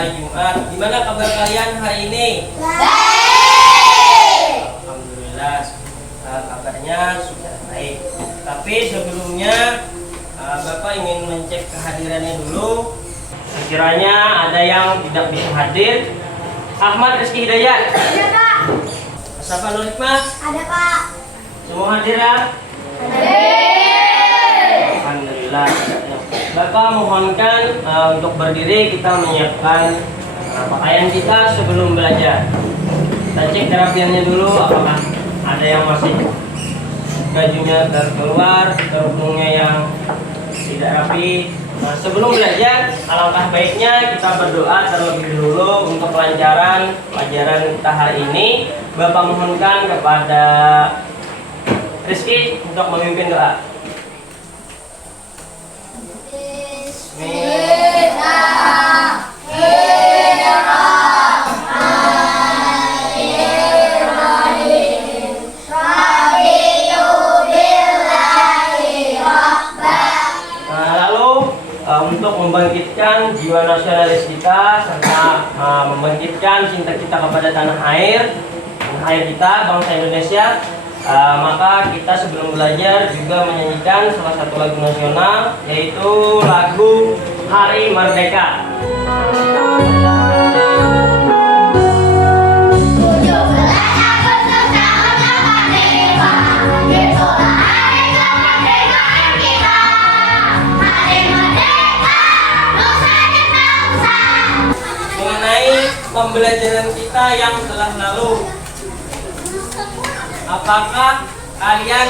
hari Jumat. Gimana kabar kalian hari ini? Baik. Alhamdulillah, kabarnya sudah baik. Tapi sebelumnya Bapak ingin mencek kehadirannya dulu. Sekiranya ada yang tidak bisa hadir. Ahmad Rizky Hidayat. Ada Pak. Mustafa Nur Hikmah. Ada Pak. Semua hadir ya? Hadir. Alhamdulillah. Bapak mohonkan untuk berdiri, kita menyiapkan pakaian kita sebelum belajar. Kita cek kerapiannya dulu, apakah ada yang masih bajunya terkeluar, kerudungnya yang tidak rapi. Nah, sebelum belajar, alangkah baiknya kita berdoa terlebih dulu untuk kelancaran pelajaran kita hari ini. Bapak mohonkan kepada Rizky untuk memimpin doa. Untuk membangkitkan jiwa nasionalis kita serta membangkitkan cinta kita kepada tanah air kita, bangsa Indonesia, maka kita sebelum belajar juga menyanyikan salah satu lagu nasional, yaitu lagu Hari Merdeka. Pembelajaran kita yang telah lalu, apakah kalian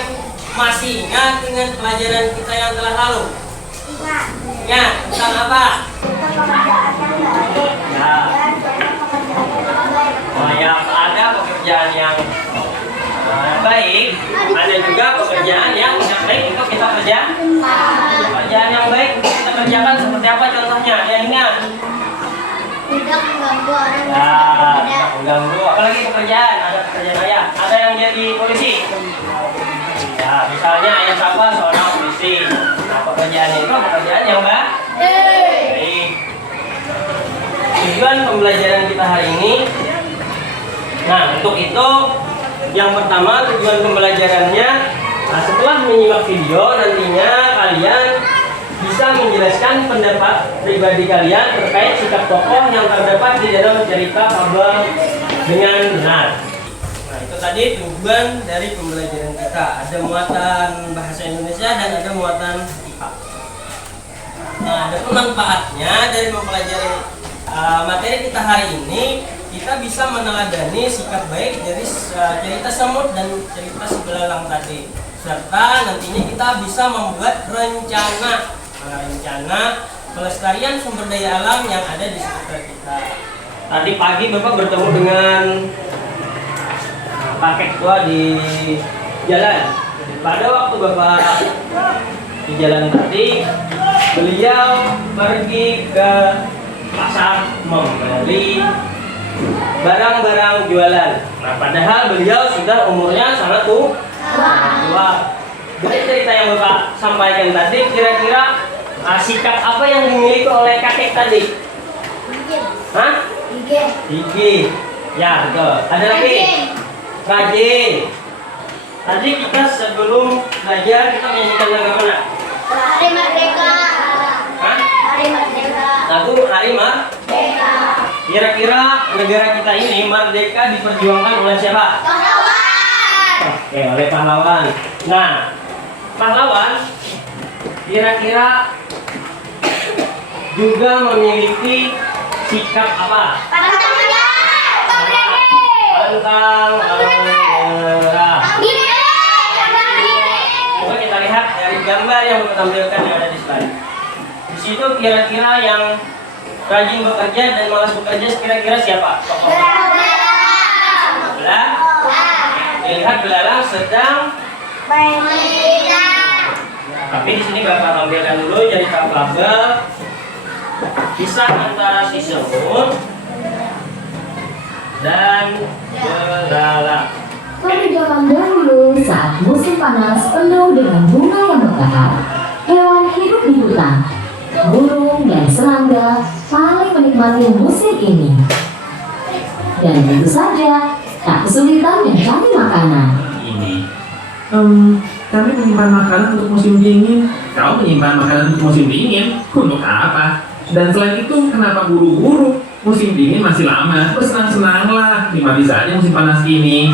masih ingat dengan pelajaran kita yang telah lalu? Ya, tentang apa? Ya, ada pekerjaan yang baik, ada juga pekerjaan yang tidak baik untuk kita kerja. Pekerjaan yang baik untuk kita kerjakan seperti apa contohnya? Yang ingat? Tidak mengganggu orang Tidak mengganggu. Apalagi pekerjaan, ada pekerjaan ayah. Ada yang jadi polisi. Ya, misalnya ayah siapa seorang polisi. Nah, pekerjaan itu pekerjaan yang baik. Tujuan pembelajaran kita hari ini. Nah, untuk itu yang pertama tujuan pembelajarannya. Nah, setelah menyimak video, nantinya kalian bisa menjelaskan pendapat pribadi kalian terkait sikap tokoh yang terdapat di dalam cerita fabel dengan benar. Nah, itu tadi tujuan dari pembelajaran kita. Ada muatan bahasa Indonesia dan ada muatan IPA. Nah, ada manfaatnya dari mempelajari materi kita hari ini. Kita bisa meneladani sikap baik dari cerita semut dan cerita si belalang tadi. Serta nantinya kita bisa membuat rencana pelestarian sumber daya alam yang ada di sekitar kita. Tadi pagi Bapak bertemu dengan kakek tua di jalan. Pada waktu Bapak di jalan tadi, beliau pergi ke pasar membeli barang-barang jualan. Nah, padahal beliau sudah umurnya sangat tua. Dari cerita yang Bapak sampaikan tadi, kira-kira sikap apa yang dimiliki oleh kakek tadi? Hah? Gigih. Ya, betul. Ada lagi? Rajin. Tadi kita sebelum belajar kita menyanyikan lagu mana? Hari Merdeka. Hah? Hari Merdeka. Lagu Hari Merdeka. Kira-kira negara kita ini merdeka diperjuangkan oleh siapa? Pahlawan. Oke, oleh pahlawan. Nah, pahlawan kira-kira juga memiliki sikap apa? Pantang menyerah. Coba kita lihat dari gambar yang ditampilkan yang ada di slide. Di situ kira-kira yang rajin bekerja dan malas bekerja kira-kira siapa? Belalang. Dilihat belalang sedang tapi di sini Bapak tampilkan dulu cerita fabel kisah antara si semut dan belalang. Pada zaman dahulu, saat musim panas penuh dengan bunga yang mekar, hewan hidup di hutan. Burung dan serangga paling menikmati menikmati musik ini. Dan tentu saja, tak kesulitan mencari makanan. Ini. Kami menyimpan makanan untuk musim dingin. Kau menyimpan makanan untuk musim dingin? Untuk apa? Dan selain itu, kenapa buru-buru? Musim dingin masih lama. Bersenang-senanglah, nikmati saja musim panas ini.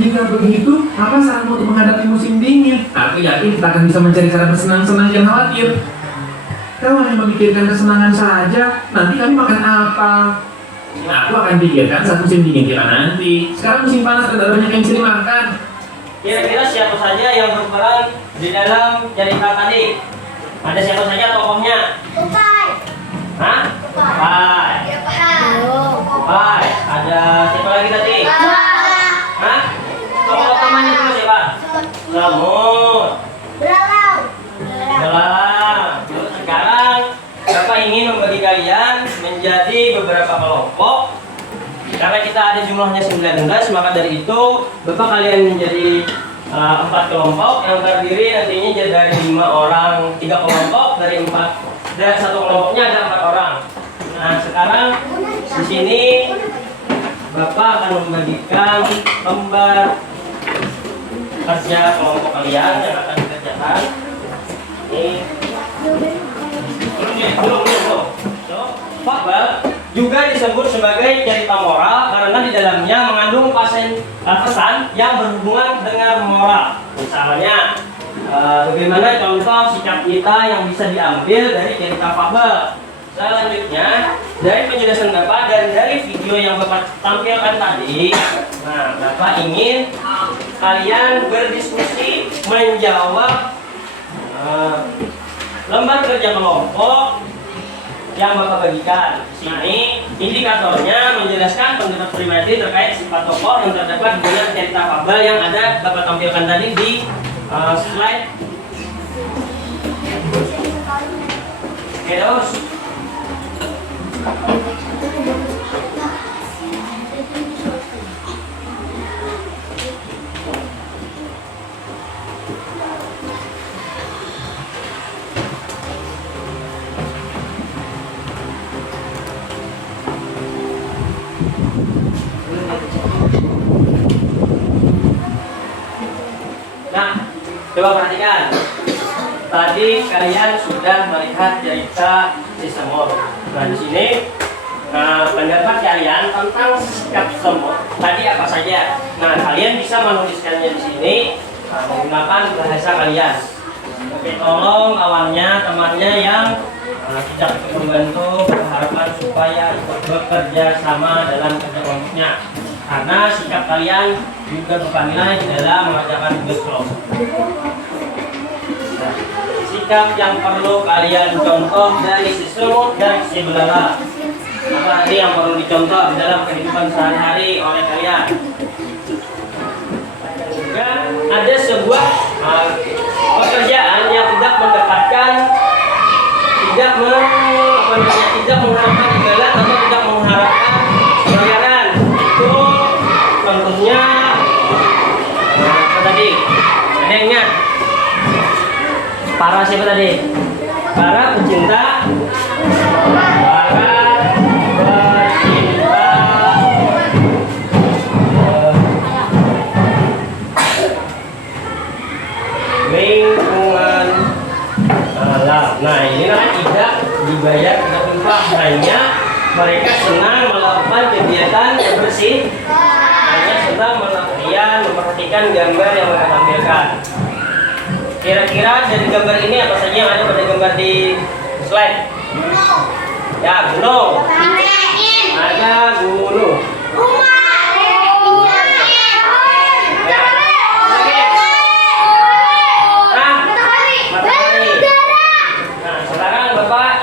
Jika begitu, apa saranmu untuk menghadapi musim dingin? Aku yakin kita akan bisa mencari cara bersenang-senang, jangan khawatir. Kau hanya memikirkan kesenangan saja. Nanti kami makan apa? Aku akan pikirkan saat musim dingin kita nanti. Sekarang musim panas dan ada banyak yang bisa dimakan. Kira-kira siapa saja yang berperan di dalam cerita tadi? Ada siapa saja tokohnya? Tupai. Hah? Tupai. Tupai. Ada siapa lagi tadi? Hah? Tokoh utamanya itu siapa? Semut. Belalang. Belalang. Terus sekarang Bapak ingin membagi kalian menjadi beberapa kelompok. Karena kita ada jumlahnya 19, maka dari itu Bapak kalian menjadi 4 kelompok yang terdiri nantinya jadi dari 5 orang, 3 kelompok dari 4, dan 1 kelompoknya ada 4 orang. Nah sekarang di sini Bapak akan membagikan lembar kerja kelompok kalian yang akan dikerjakan. Ini belum. Fabel juga disebut sebagai cerita moral karena di dalamnya mengandung pesan yang berhubungan dengan moral. Misalnya, bagaimana contoh sikap kita yang bisa diambil dari cerita fabel. Selanjutnya, dari penjelasan Bapak dan dari video yang Bapak tampilkan tadi, nah Bapak ingin kalian berdiskusi menjawab lembar kerja kelompok yang Bapak bagikan. Di sini indikatornya menjelaskan pendapat pribadi terkait sifat tokoh yang terdapat dengan cerita fabel yang ada Bapak tampilkan tadi di slide. Oke, terus. Nah, coba perhatikan. Tadi kalian sudah melihat cerita si semut. Nah, di sini pendapat kalian tentang sikap semut tadi apa saja. Nah, kalian bisa menuliskannya di sini menggunakan bahasa kalian. Oke, tolong kawannya, temannya yang tidak membantu berharapan supaya ikut bekerja sama dalam kerja kelompoknya. Karena sikap kalian juga berpenilai di dalam mengerjakan tugas kelompok. Nah, sikap yang perlu kalian contoh dari si semut dan si belalang. Apa tadi yang perlu dicontoh di dalam kehidupan sehari-hari oleh kalian? Juga ada sebuah pekerjaan yang tidak mendapatkan, tidak mengharapkan imbalan atau tidak mengharapkan bayaran. Itu contohnya apa tadi? Ada yang ingat? Para siapa tadi? Para pecinta. Lingkungan alam. Nah, ini namanya tidak dibayar, tidak upah, hanya mereka senang melakukan kegiatan bersih, hanya senang melihat, memperhatikan gambar yang mereka tampilkan. Kira-kira dari gambar ini apa saja yang ada pada gambar di slide? Ya, gunung. Ada gunung.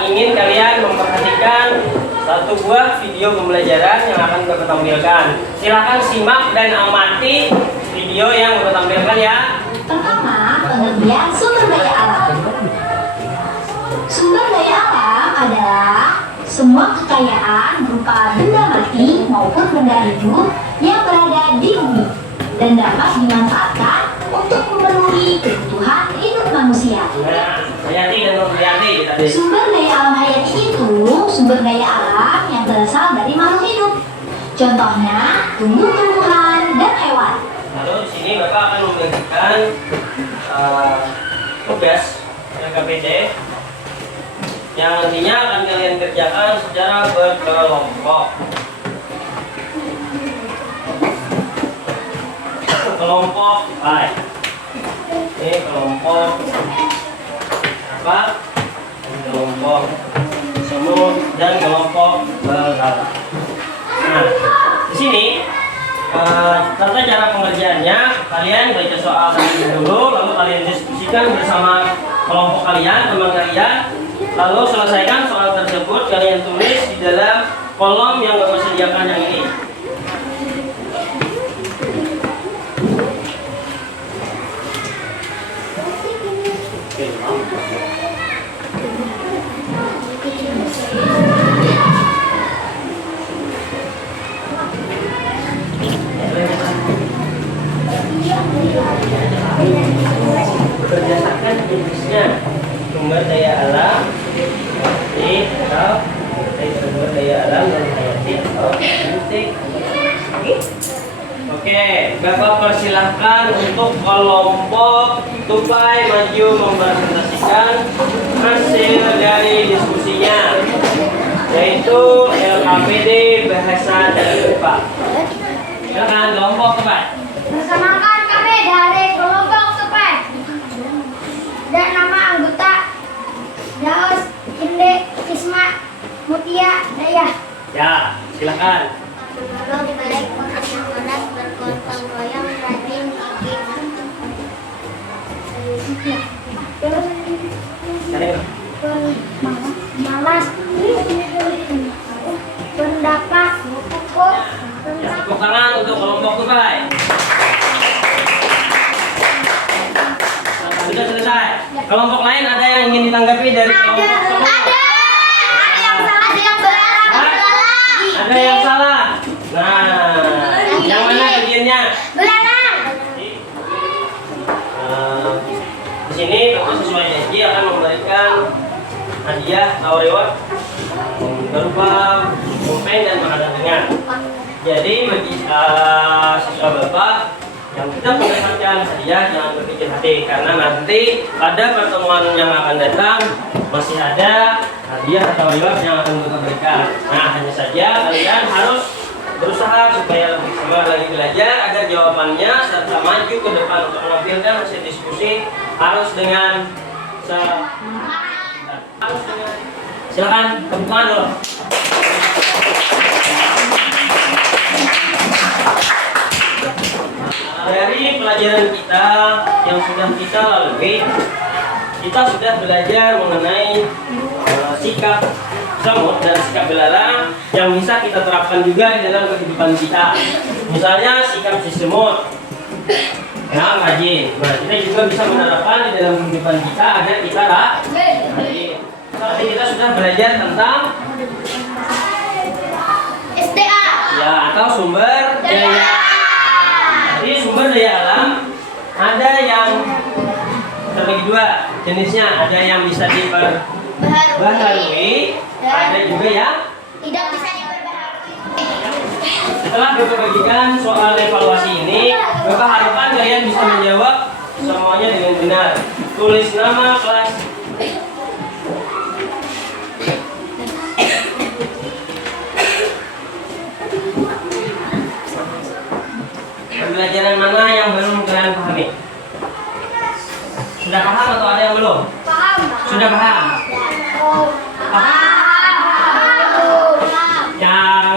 Ingin kalian memperhatikan satu buah video pembelajaran yang akan Bapak tampilkan. Silakan simak dan amati video yang Bapak tampilkan ya. Pertama, pengertian sumber daya alam. Sumber daya alam adalah semua kekayaan berupa benda mati maupun benda hidup yang berada di bumi dan dapat dimanfaatkan untuk memenuhi kebutuhan hidup manusia. Nah, Hayati dan Nurliati tadi. Sumber daya alam hayati itu untuk sumber daya alam yang berasal dari makhluk hidup. Contohnya, tumbuh-tumbuhan dan hewan. Lalu di sini Bapak akan membagikan tugas LKPD yang nantinya akan kalian kerjakan secara berkelompok. Kelompok baik. Ini kelompok apa? Kelompok semut dan kelompok belalang. Nah, di sini tata cara pengerjaannya, kalian baca soal tadi dulu, lalu kalian diskusikan bersama kelompok kalian, teman kalian, lalu selesaikan soal tersebut, kalian tulis di dalam kolom yang Bapak sediakan yang ini. Berdasarkan jenisnya sumber daya alam hayati atau sumber daya alam dan hayati atau penting. Oke, Bapak persilahkan untuk kelompok tupai maju mempresentasikan hasil dari diskusinya, yaitu LKPD bahasa dan IPA. Silakan kelompok tupai. Perkenalkan kami dari kelompok tupai. Dan nama anggota Daus, Inde, Isma, Mutia, Daya. Ya, silakan. Menolong baik anak-anak bergotong royong rajin malas pendapat buku Ya, tepuk tangan untuk kelompok tupai. Sudah selesai. Kelompok lain ada yang ingin ditanggapi dari kelompok semut? Ada yang salah. Nah, yang mana bagiannya? Di sini Bapak sesuai janji akan memberikan hadiah atau reward berupa pulpen dan makanan ringan. Jadi bagi siswa Bapak yang tidak mendapatkan hadiah, jangan berpikir hati, karena nanti pada pertemuan yang akan datang masih ada hadiah atau reward yang akan Bapak berikan. Nah, hanya saja kalian harus berusaha supaya lebih semangat lagi belajar agar jawabannya serta maju ke depan untuk menampilkan hasil diskusi harus dengan silakan tepuk tangan dulu. Dari pelajaran kita yang sudah kita lalui, kita sudah belajar mengenai sikap semut dan sikap belalang yang bisa kita terapkan juga di dalam kehidupan kita. Misalnya sikap si semut yang rajin. Nah, kita juga bisa menerapkan di dalam kehidupan kita agar kita rajin. Tadi kita sudah belajar tentang SDA. ya atau sumber daya. Jadi sumber daya alam ada yang terbagi dua jenisnya, ada yang bisa diperbaharui, ada juga yang Tidak bisa diperbaharui. Setelah Bapak bagikan soal evaluasi ini, Bapak harapkan kalian bisa menjawab semuanya dengan benar. Tulis nama kelas. Pembelajaran mana yang belum kalian pahami? Sudah paham atau ada yang belum? Paham? Sudah paham? Yang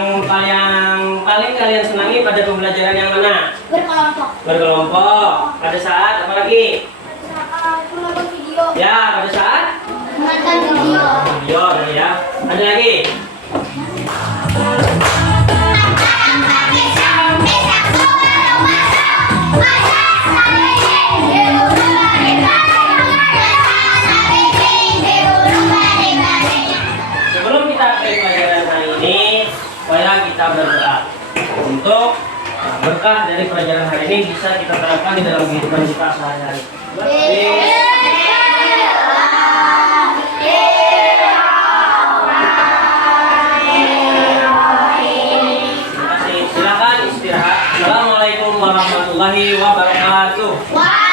paling kalian senangi pada pembelajaran yang mana? Berkelompok. Berkelompok. Pada saat apa lagi? Menonton video. Ya, pada saat Menonton video. video ya. Ada lagi? Sebelum kita ke pelajaran hari ini, mari kita berdoa untuk berkah dari pelajaran hari ini bisa kita terapkan di dalam kehidupan kita sehari-hari. warahmatullahi wabarakatuh. Waalaikumsalam.